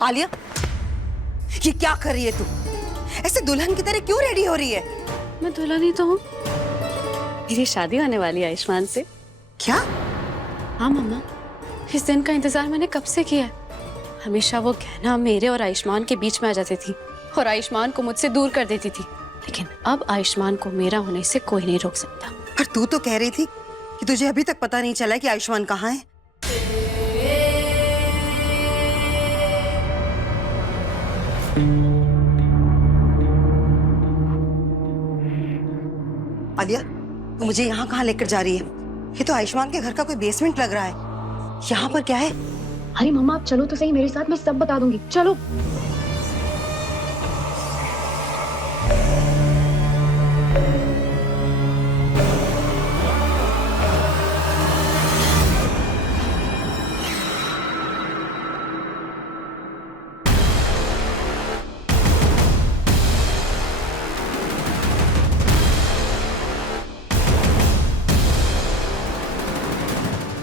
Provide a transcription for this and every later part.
आलिया, ये क्या कर रही है तू? ऐसे दुल्हन की तरह क्यों रेडी हो रही है? मैं दुल्हन ही तो हूँ। मेरी शादी होने वाली है आयुष्मान से। क्या? हाँ मम्मा, इस दिन का इंतजार मैंने कब से किया है। हमेशा वो गहना मेरे और आयुष्मान के बीच में आ जाती थी और आयुष्मान को मुझसे दूर कर देती थी, लेकिन अब आयुष्मान को मेरा होने से कोई नहीं रोक सकता। पर तू तो कह रही थी कि तुझे अभी तक पता नहीं चला कि आयुष्मान कहाँ है। आलिया, तू मुझे यहाँ कहाँ लेकर जा रही है? ये तो आयुष्मान के घर का कोई बेसमेंट लग रहा है। यहाँ पर क्या है? अरे मम्मा आप चलो तो सही मेरे साथ, मैं सब बता दूंगी। चलो।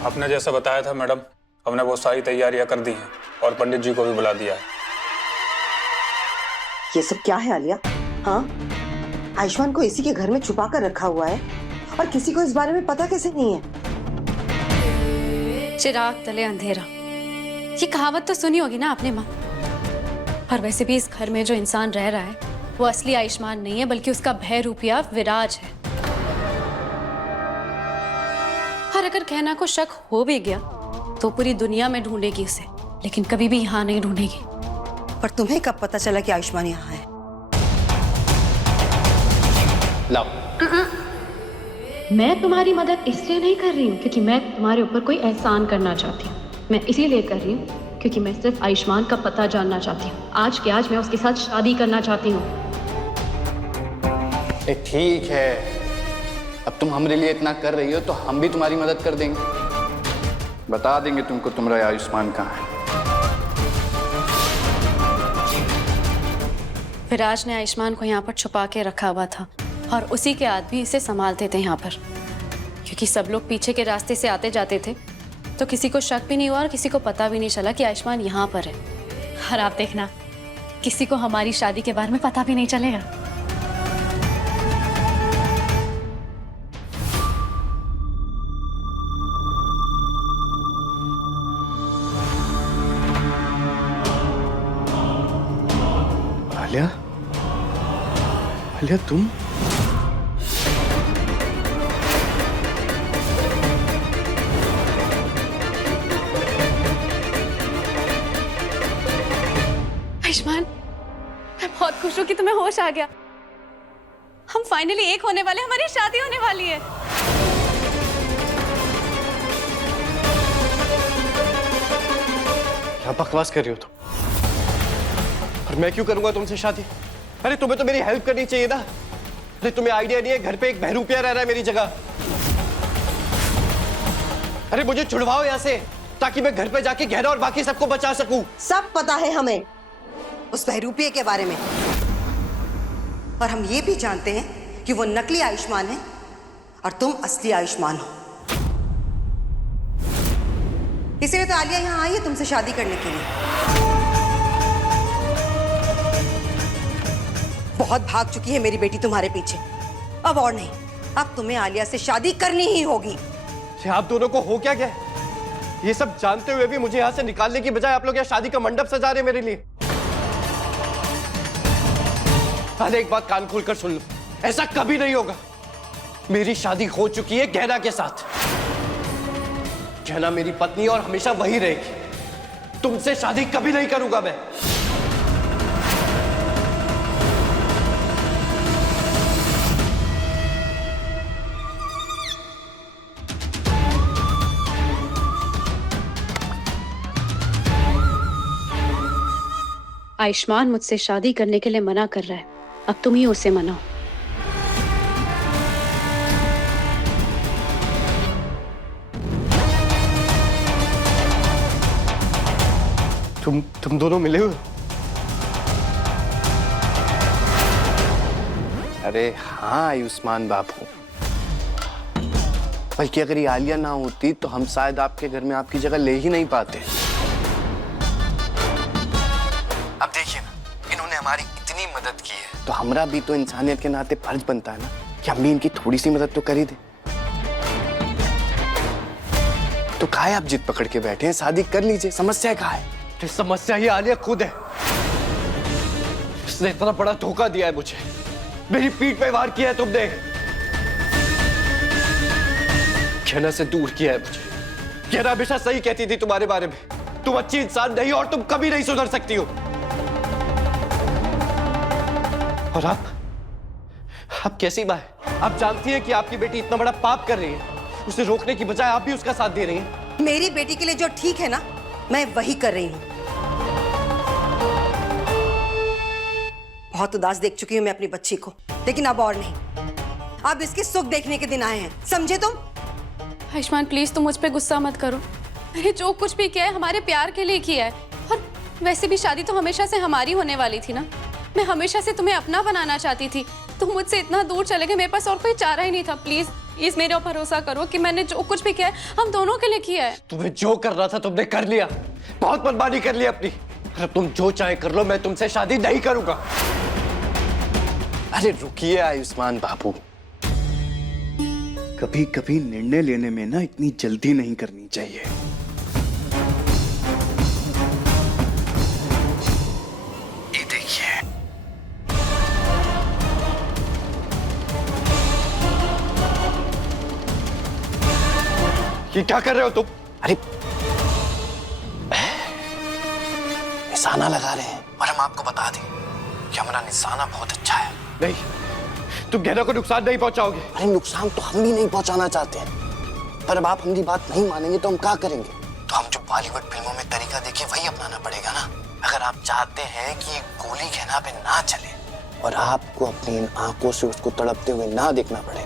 आपने जैसा बताया था मैडम, हमने वो सारी तैयारियां कर दी हैं और पंडित जी को भी बुला दिया है। ये सब क्या है आलिया? हाँ, आयुष्मान को इसी के घर में छुपा कर रखा हुआ है और किसी को इस बारे में पता कैसे नहीं है? चिराग तले अंधेरा, ये कहावत तो सुनी होगी ना आपने माँ। और वैसे भी इस घर में जो इंसान रह रहा है वो असली आयुष्मान नहीं है, बल्कि उसका भय रूपिया विराज है। और अगर कहना को शक हो भी गया तो पूरी दुनिया में ढूंढेगी उसे, लेकिन कभी भी यहाँ नहीं ढूंढेगी। पर तुम्हें कब पता चला कि आयुष्मान यहाँ है? लाओ। मैं तुम्हारी मदद इसलिए नहीं कर रही हूँ क्योंकि मैं तुम्हारे ऊपर कोई एहसान करना चाहती हूँ। मैं इसीलिए कर रही हूँ क्योंकि मैं सिर्फ आयुष्मान का पता जानना चाहती हूँ। आज के आज मैं उसके साथ शादी करना चाहती हूँ। ठीक है, अब तुम हमारे लिए इतना कर रही हो तो हम भी तुम्हारी मदद कर देंगे। बता देंगे तुमको तुम्हारा आयुष्मान कहाँ है। विराज ने आयुष्मान को यहाँ पर छुपा के रखा हुआ था और उसी के आदमी इसे संभालते थे यहाँ पर, क्योंकि सब लोग पीछे के रास्ते से आते जाते थे तो किसी को शक भी नहीं हुआ और किसी को पता भी नहीं चला कि आयुष्मान यहाँ पर है। और आप देखना, किसी को हमारी शादी के बारे में पता भी नहीं चलेगा। आलिया, आलिया तुम? आयुष्मान, मैं बहुत खुश हूँ कि तुम्हें होश आ गया। हम फाइनली एक होने वाले, हमारी शादी होने वाली है। क्या बकवास कर रही हो तुम? और मैं क्यों करूंगा तुमसे शादी? अरे तुम्हें तो मेरी हेल्प करनी चाहिए ना। अरे तुम्हें आइडिया नहीं है, घर पे एक बहरूपिया रह रहा है मेरी जगह। अरे मुझे छुड़वाओ यहाँ से ताकि मैं घर पे जाके गहना और बाकी सबको बचा सकूं। सब पता है हमें उस बहरूपिये के बारे में, और हम ये भी जानते हैं कि वो नकली आयुष्मान है और तुम असली आयुष्मान हो। इसीलिए तो आलिया यहाँ आई है तुमसे शादी करने के लिए। बहुत भाग चुकी है मेरी बेटी तुम्हारे पीछे, अब और नहीं। अब तुम्हें आलिया से शादी करनी ही होगी। आप दोनों को हो क्या गया? ये सब जानते हुए भी मुझे यहाँ से निकालने की बजाय आप लोग यहाँ शादी का मंडप सजा रहे हैं मेरे लिए। अरे एक बात कान खोलकर सुन लो, ऐसा कभी नहीं होगा। मेरी शादी हो चुकी है गहना के साथ। गहना मेरी पत्नी और हमेशा वही रहेगी। तुमसे शादी कभी नहीं करूंगा मैं। आयुष्मान मुझसे शादी करने के लिए मना कर रहा है, अब तुम ही उसे मनाओ। तुम दोनों मिले हुए? अरे हाँ आयुष्मान बाबू, बल्कि अगर ये आलिया ना होती तो हम शायद आपके घर में आपकी जगह ले ही नहीं पाते। अब देखिए ना, इन्होंने हमारी इतनी मदद की है तो हमारा भी तो इंसानियत के नाते फर्ज बनता है ना कि हम भी इनकी थोड़ी सी मदद तो कर ही दें। तो काहे आप जिद पकड़ के बैठे हैं? शादी कर लीजिए, समस्या कहाँ है? समस्या ही आलिया खुद है। इसने इतना बड़ा धोखा दिया है मुझे, मेरी पीठ पे वार किया है तुमने, कहना से दूर किया है मुझे। कहना हमेशा सही कहती थी तुम्हारे बारे में, तुम अच्छी इंसान नहीं और तुम कभी नहीं सुधर सकती हो। और आप कैसी मां है? आप जानती हैं कि आपकी बेटी इतना बड़ा पाप कर रही है, उसे रोकने की बजाय आप भी उसका साथ दे रही हैं। मेरी बेटी के लिए जो ठीक है ना, मैं वही कर रही हूं। बहुत उदास देख चुकी हूं मैं अपनी बच्ची को, लेकिन अब और नहीं। अब इसके सुख देखने के दिन आए हैं, समझे तुम? आयुष्मान प्लीज तुम मुझ पे गुस्सा मत करो। मैंने जो कुछ भी किया है हमारे प्यार के लिए किया है, और वैसे भी शादी तो हमेशा से हमारी होने वाली थी ना। मैं हमेशा से तुम्हें अपना बनाना चाहती थी, तुम मुझसे इतना दूर चले गए, मेरे पास और कोई चारा ही नहीं था। प्लीज प्लीज मेरे ऊपर भरोसा करो कि मैंने जो कुछ भी किया है हम दोनों के लिए किया है। तुम्हें जो करना था तुमने कर लिया, बहुत मनमानी कर ली अपनी। अब तुम जो चाहे कर लो, मैं तुमसे शादी नहीं करूंगा। अरे रुकिए आयुष्मान बाबू, कभी कभी निर्णय लेने में ना इतनी जल्दी नहीं करनी चाहिए। ये देखिए, ये क्या कर रहे हो तुम? अरे निशाना लगा रहे हैं, और हम आपको बता दें कि हमारा निशाना बहुत अच्छा है। नहीं, तुम गहना को नुकसान नहीं पहुंचाओगे। अरे नुकसान तो हम भी नहीं पहुंचाना चाहते हैं, पर अब आप हमारी बात नहीं मानेंगे तो हम क्या करेंगे? तो हम जो बॉलीवुड फिल्मों में तरीका देखे वही अपनाना पड़ेगा ना। अगर आप चाहते हैं कि गोली गहना पे ना चले और आपको अपनी इन आंखों से उसको तड़पते हुए ना देखना पड़े,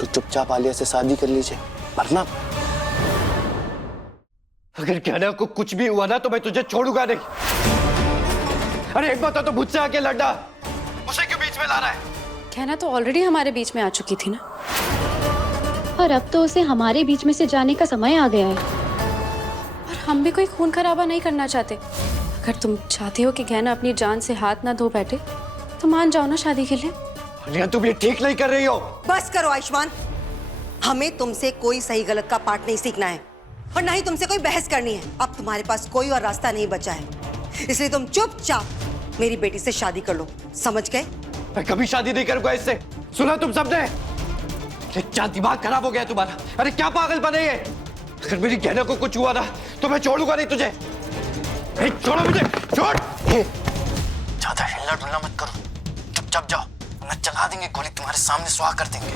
तो चुपचाप आलिया से शादी कर लीजिए, वरना अगर गहना को कुछ भी हुआ ना तो मैं तुझे छोड़ूंगा नहीं। अरे एक बात तो मुझसे आके लड़ना, उसे क्यों बीच में ला रहा है? कहना तो ऑलरेडी हमारे बीच में आ चुकी थी ना, और अब तो उसे हमारे बीच में से जाने का समय आ गया है। और हम भी कोई खून खराबा नहीं करना चाहते। अगर तुम चाहती हो कि गहना अपनी जान से हाथ ना धो बैठे तो मान जाओ ना शादी के लिए। आलिया तुम ये ठीक नहीं कर रही हो। बस करो आयुष्मान, हमें तुमसे कोई सही गलत का पाठ नहीं सीखना है, और ना ही तुमसे कोई बहस करनी है। अब तुम्हारे पास कोई और रास्ता नहीं बचा है, इसलिए तुम चुपचाप मेरी बेटी से शादी कर लो, समझ गए? मैं कभी शादी नहीं करूंगा इससे। सुना तुम सबने? क्या दिमाग खराब हो गया तुम्हारा? अरे क्या पागल बने ये? अगर मेरी गहना को कुछ हुआ ना तो मैं छोड़ूंगा नहीं तुझे। छोड़ो मुझे, छोड़। ज्यादा हिलना डुलना मत करो, चुपचाप जाओ, वरना चला देंगे गोली, तुम्हारे सामने स्वाह कर देंगे।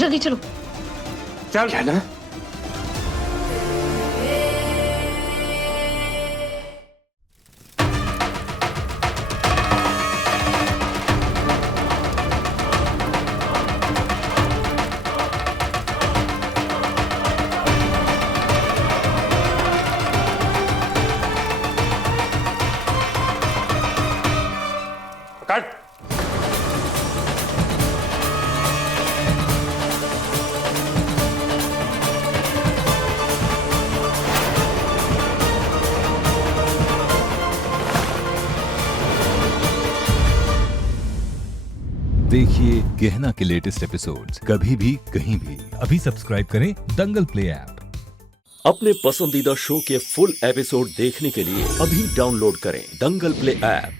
जल्दी चलो। चल गहना। कट। देखिए गहना के लेटेस्ट एपिसोड्स कभी भी कहीं भी। अभी सब्सक्राइब करें दंगल प्ले ऐप। अपने पसंदीदा शो के फुल एपिसोड देखने के लिए अभी डाउनलोड करें दंगल प्ले ऐप।